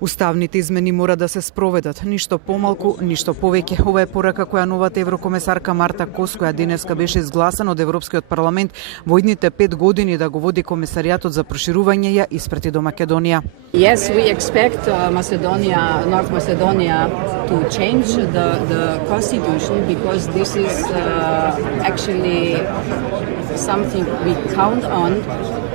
Уставните измени мора да се спроведат, ништо помалку, ништо повеќе. Ова е порака која новата еврокомесарка Марта Кос, која денеска беше изгласана од Европскиот парламент, во идните 5 години да го води комесаријатот за проширување, ја испрати до Македонија. Yes, we expect North Macedonia to change the constitution because this is actually something we count on,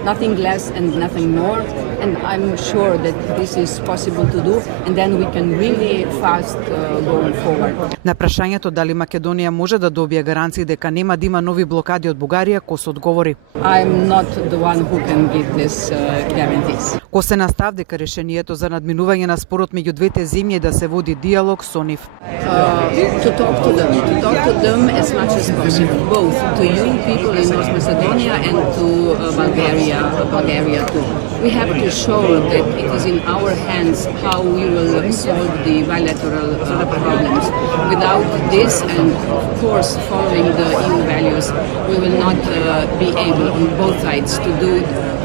nothing less and nothing more. And I'm sure that this is possible to do, and then we can really fast going forward. На прашањето дали Македонија може да добие гаранции дека нема да има нови блокади од Бугарија, Кос одговори: I'm not the one who can give these guarantees. Кос се настав дека решението за надминување на спорот меѓу двете земји да се води диалог со нив. To talk to them as much as possible, both to you people in North Macedonia and to Bulgaria too. We have to show that it is in our hands how we will solve the bilateral problems. Without this, and of course following the EU values, we will not be able on both sides to do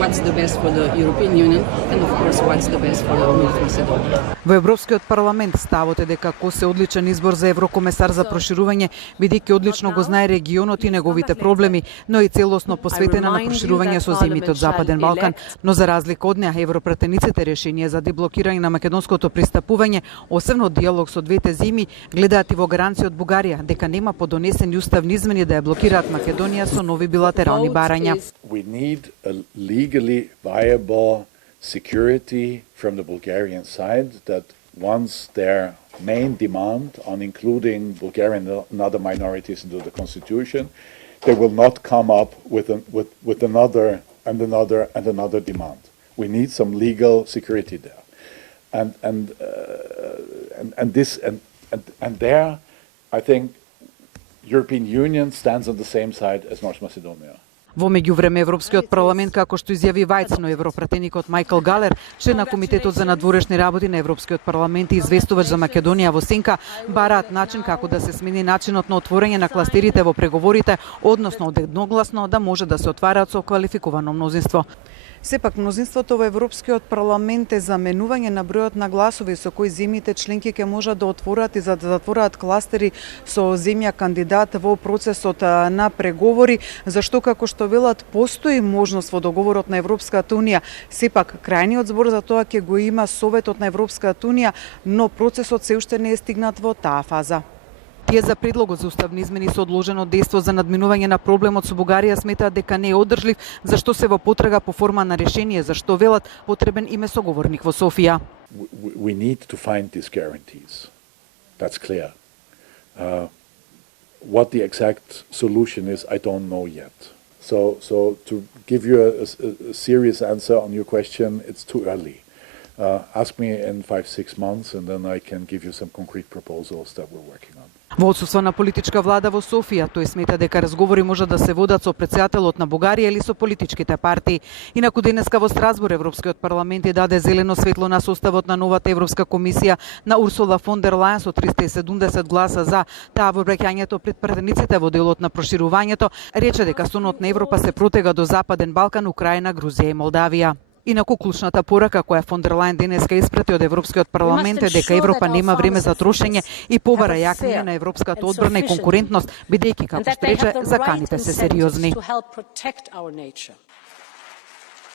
what's the best for the European Union and of course what's the best for North Macedonia. Во Европскиот парламент ставот е дека Кос е одличен избор за еврокомесар за проширување, бидејќи одлично го знае регионот и неговите проблеми, но и целосно посветена на проширување со земјите од Западен Балкан. Но за разлика од неа, европратениците решение за деблокирање на македонското пристапување, освен диалог со двете земји, гледаат и во гаранција од Бугарија дека нема подонесени уставни измени да ја блокираат Македонија со нови билатерални барања. We need a legally viable security from the Bulgarian side that once their main demand on including Bulgarian and other minorities into the constitution, they will not come up with another demand. We need some legal security there, and there, I think European Union stands on the same side as North Macedonia. Во меѓувреме Европскиот парламент, како што изјави Вајцно, европратеникот Майкл Галер, член на Комитетот за надворешни работи на Европскиот парламент и известувач за Македонија во сенка, бараат начин како да се смени начинот на отворање на кластерите во преговорите, односно едногласно да може да се отвараат со квалификувано мнозинство. Сепак мнозинството во Европскиот парламент е заменување на бројот на гласови со кои земјите членки ќе можат да отворат и да затворат кластери со земја кандидат во процесот на преговори, зашто како што велат постои можност во договорот на Европската унија. Сепак крајниот збор за тоа ќе го има Советот на Европската унија, но процесот се уште не е стигнат во таа фаза. Тие за предлогот за уставни измени со одложено дејство за надминување на проблемот со Бугарија сметаат дека не е одржлив, зашто се во потрага по форма на решение, зашто велат потребен им е соговорник во Софија. We need to find these guarantees. That's clear. What the exact solution is, I don't know yet. So to give you a serious answer on your question, it's too early. Ask me in 5-6 months and then I can give you some concrete proposals that we're working on. Во отсуство на политичка влада во Софија, тој смета дека разговори може да се водат со претседателот на Бугарија или со политичките партии. Инаку денеска во Страсбург Европскиот парламент ја даде зелено светло на составот на новата Европска комисија на Урсула фон дер Лајен со 370 гласа за. Таа во обраќањето пред пратениците во делот на проширувањето рече дека сонот на Европа се протега до Западен Балкан, Украина, Грузија и Молдавија. Инаку клучната порака која фон дер Лајен денеска испрати од Европскиот парламент е дека Европа нема време за трошење и побара јакнење на европската одбрана и конкурентност, бидејќи, како што рече, заканите се сериозни.